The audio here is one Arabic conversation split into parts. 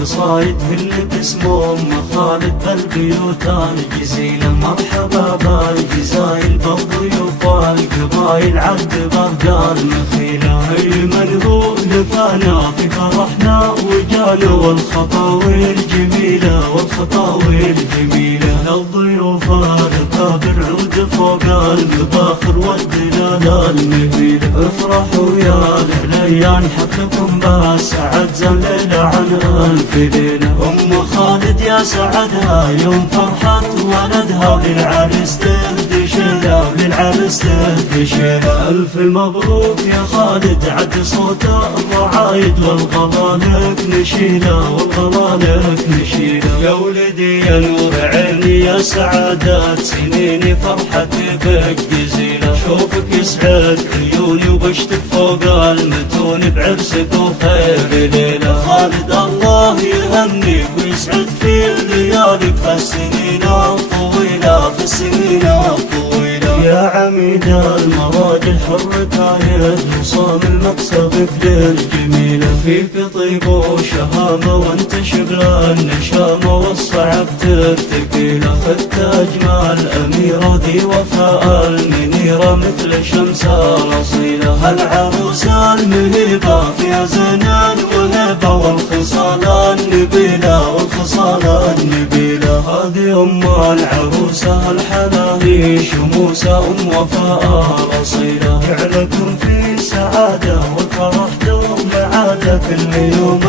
قصايد اللي باسمه ام خالد بالبيوت الجزيلة. مرحبا بالجزايل بالضيوف والقبايل عد بغداد مخيلة. من هو لفانا في فرحنا وجانا والخطاوي الجميلة والخطاوي الجميلة. للضيوف الأكابر عود فوق المباخر والدلال النبيلة. افرحوا يا ليان حفلكم بسعد زليلة عن ألف ليلة. أم خالد يا سعدها يوم فرحة ولدها للعرس تهدي شيلة للعرس تهدي شيلة. ألف مبروك يا خالد عد صوت الرعايد والغلا لك نشيلة والغلا لك نشيلة. يا ولدي يا نور عيني يا سعادة سنيني فرحتي بك جزيلة. شوفك يسعد عيوني وبشتك فوق المتون بعرسك وخير ليلة. خالد الله يهنيك ويسعد في ليالك في السنين الطويلة في السنين الطويلة. يا عميد المراجل حرك عيد وصام المكسب للجميلة. فيك طيب وشهامة وانت شبل النشامة والصعب ترتقيلة. خذت أجمل أميرة ذي وفاء المنيرة مثل شمس الأصيلة. هالعروسة المهيبة فيها زنان وهبة والخصال النبيلة والخصال النبيلة. هذه أم العروسة الحلاهي شموسة أم وفاء الأصيلة. جعلكم في سعادة والفرح دوم عادة كل يوم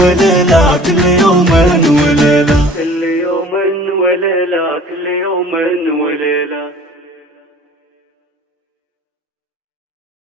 وليلة كل يوم وليلة.